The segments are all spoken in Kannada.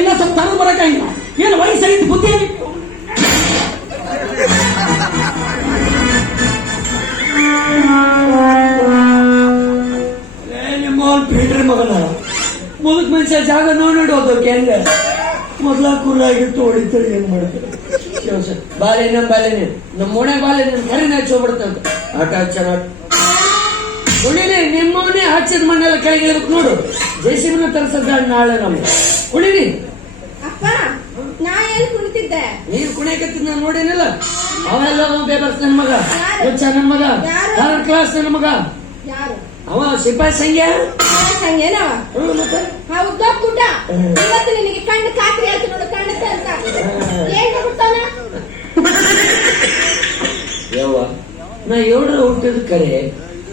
ಇನ್ನ ಸ್ವಲ್ಪ ತಗೊಂಡು ಬರಕಾಗಿಲ್ಲ. ಏನು ವಯಸ್ಸಾಗಿದ್ದು ಬುದ್ಧಿ ನಿಮ್ಮ ಫಿಲ್ಟರ್ ಮಗನ ಮುದುಕ್ ಮನುಷ್ಯ ಜಾಗ ನೋಡಿ ಹೋದವ್ರಿಗೆ ಹೆಂಗ ಮೊದ್ಲ ಕುರ್ರಾಗಿತ್ತು ಹೊಡಿತಾರೆ ಏನ್ ಮಾಡ್ತಾರೆ. ಬಾಲೆ ನಮ್ ಬಾಲೆನೆ ನಮ್ಮ ಓಣೆ ಬಾಲೆ ನನ್ ಕರಿನ ಹಚ್ಚೋಗ್ಬಿಡ್ತಂತ ಆಟ ಚೆನ್ನಾಗಿ ಕುಳಿಲಿ. ನಿಮ್ಮವನೇ ಹಚ್ಚಿದ ಮಣ್ಣೆಲ್ಲ ಕೆಳಗೆ ಇರ್ಬೇಕು ನೋಡು. ಜೆಸಿಬಿನ ತರಿಸಿದ ನಾಳೆ ನಮ್ಗೆ ಕುಳಿಲಿ. ನೀನ್ ಕುಣಿಯಕತ್ತಿದ್ ನಾನು ನೋಡೇನಿಲ್ಲ. ಅವೆಲ್ಲ ಬೇಬರ್ಸ್ ನನ್ ಮಗ, ಹುಚ್ಚ ನನ್ ಮಗ, 3rd ಕ್ಲಾಸ್ ನನ್ನ ಮಗ. ಅವ ಸಿಪಾಯಿ ಸಂಖ್ಯೆ ನಿನಗೆ ಕಣ್ಣು ಕಾತ್ರಿ ಆಯ್ತು ನೋಡು, ಕಾಣುತ್ತೆ ಅಂತ ಯವ್ವ ನಾ 7ರ ಹುಟ್ಟಿದ ಕರೆ.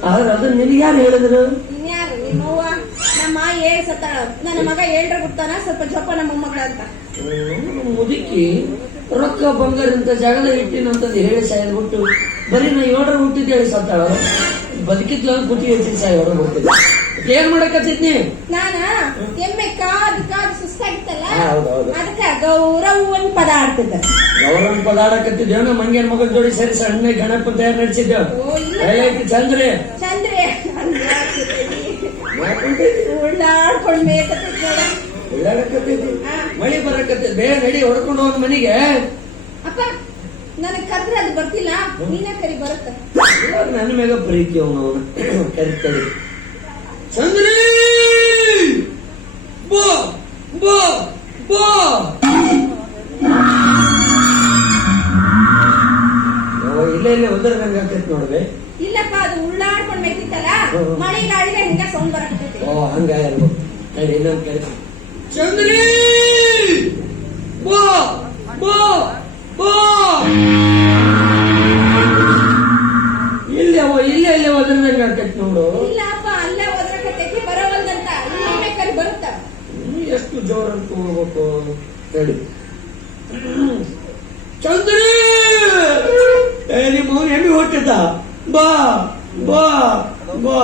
ಆದ್ರೆ ಅದು ನಿನಗೆ ಯಾರು ಹೇಳಿದ್ರು? ಇನ್ಯಾರು ನಿಮ್ಮವ್ವ. ನಮ್ಮ 7 ಸತ್ತಾಳ, ನನ್ನ ಮಗ 7ರ ಹುಡ್ತಾನ, ಸ್ವಲ್ಪ ಜೋಪ ನಮ್ಮ ಮೊಮ್ಮಗಳ ಅಂತ. ಮುದುಕಿ ರೊಕ್ಕ ಬಂಗಾರ ಇಂತ ಜಾಗದ ಇಟ್ಟಿನಂತದ್ದು ಹೇಳಿ ಸಾಯ್ಬಿಟ್ಟು ಬರೀ ನಾ 7ರ ಹುಟ್ಟಿದ್ ಹೇಳಿ ಸತ್ತಾಳ. ಬದುಕಿದ್ಲ ಗುಟಿ ಹೆಚ್ಚಿನ ಸಾಯಿ ಹೊರ ಹೋಗ್ತಿದ್ದೆ. ಏನ್ ಮಾಡಕತ್ತಿದ್ನಿ ನಾನ? ಎಮ್ಮೆ ಕಾದ್ ಕಾದ್ ಸುಸ್ತಾಗಿತ್ತಲ್ಲ, ಅದಕ್ಕ ಗೌರವನ್ ಪದ ಆಡ್ತಿದ್ದ. ಗೌರವನ್ ಪದ ಆಡಕತ್ತಿದ್ದೇವ. ಮಂಗೇನ್ ಮಗನ ಜೋಡಿ ಸೇರಿ ಸಣ್ಣ ಗಣಪ ತಯಾರು ನಡೆಸಿದ್ದೇವ್. ಚಂದ್ರಿ ಚಂದ್ರಿ ಉಳ್ಳಾಡ್ಕೊಂಡ್ ಮೇಕತ್ತಿದ್ದ. ಉಳ್ಳಾಡಕತ್ತಿದ್ದಿ, ಮಳಿ ಬರಕತ್ತಿದ್. ಬೇರೆ ನಡಿ ಹೊಡ್ಕೊಂಡು ಹೋದ್ ಮನಿಗೆ. ಅಪ್ಪ ನನಗ್ ಕರ್ದ್ರೆ ಅದು ಬರ್ತಿಲ್ಲ, ನೀನೇ ಕರಿ ಬರುತ್ತ. ನನ್ನ ಮ್ಯಾಗ ಪ್ರೀತಿ ಅವನು ಕರಿತಡಿ. ಚಂದ್ರಿ ಬೋ ಬೋ ಬೋ. ಇಲ್ಲೇ ಉದರ್ದಂಗ ಆಕೈತಿ ನೋಡ್ದೆ. ಇಲ್ಲಪ್ಪ ಅದು ಉಳ್ಳಾಡ್ಕೊಂಡ್ ಮೇಕಿತ್ತಲ್ಲ, ಮಳಿ ಗಾಳಿಗೆ ಹಿಂಗ ಸೌಂಡ್ ಬರಕತ್ತೈತಿ. ಓ ಹಂಗ ಇನ್ನೊಂದ್ ಕರಿತ. ಚಂದ್ರಿ ಬೋ ಬೋ ಬೋ. ಇಲ್ಲೇ ಇಲ್ಲೇ ಒದರ್ದಂಗ ಆಕೈತಿ ನೋಡು. ಇಲ್ಲಪ್ಪ ಅಲ್ಲೇ ಒದರಕತ್ತೈತಿ, ಬರೋವಲ್ದಂತ. ಇನ್ನೊಮ್ಮೆ ಕರಿ ಬರುತ್ತ. ಎಷ್ಟು ಜೋರ ಅಂತ ಹೋಗ್ಬೇಕು ಹೇಳಿ. ಚಂದ್ರಿ ನಿಮ್ಮ ಅವನು ಹೆಮ್ಮೆ ಹೊಟ್ಟಿದ್ದ. ಬಾ ಬಾ ಬಾ.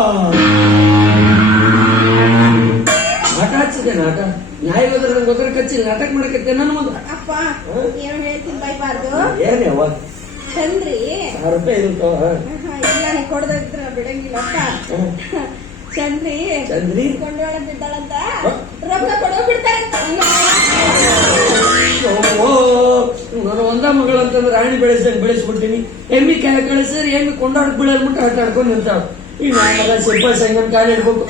ಆಟ ಹಚ್ಚಿದೆ ನಾಟ. ನ್ಯಾಯ ಹೋದ್ರ ಕಚ್ಚಿಲ್ಲ, ನಾಟಕ ಮಾಡಕತ್ತೆ ನನ್ನ ಮಗ. ಅಪ್ಪ ಏನು ಹೇಳ್ತೀನಿ ಬೈಬಾರ್ದು. ಏನೇ ಅವ ಚಂದ್ರಿ 1000 ರೂಪಾಯಿ ಇರುತ್ತಾವ. ಇಲ್ಲ ನೀ ಕೊಡದಿದ್ರ ಬಿಡಂಗಿಲ್ಲ ಅಪ್ಪ. ಚಂದ್ರಿ ಚಂದ್ರಿ ಕೊಂಡೋಳ ಬಿದ್ದಾಳಂತ, ರೊಕ್ಕ ಕೊಡೋ ಬಿಡ್ತಾರಂತ. ನಾನು ಒಂದ ಮಗಳಂತಂದ್ರೆ ರಾಣಿ ಬೆಳೆಸ್ಬಿಡ್ತೀನಿ. ಎಮ್ಮಿ ಕಳಿಸಿದ್ರೆ ಎಮ್ಮಿ ಕೊಂಡಾಡಕ್ ಬೀಳಲ್ಬಿಟ್ಟು ಆಟ ಆಡ್ಕೊಂಡು ನಿಂತಾವ. ಈಗ ಮಗ ಸಿಪ್ಪ ಸಂಗಮ್ ಕಾಲ ಇಡ್ಬೇಕು.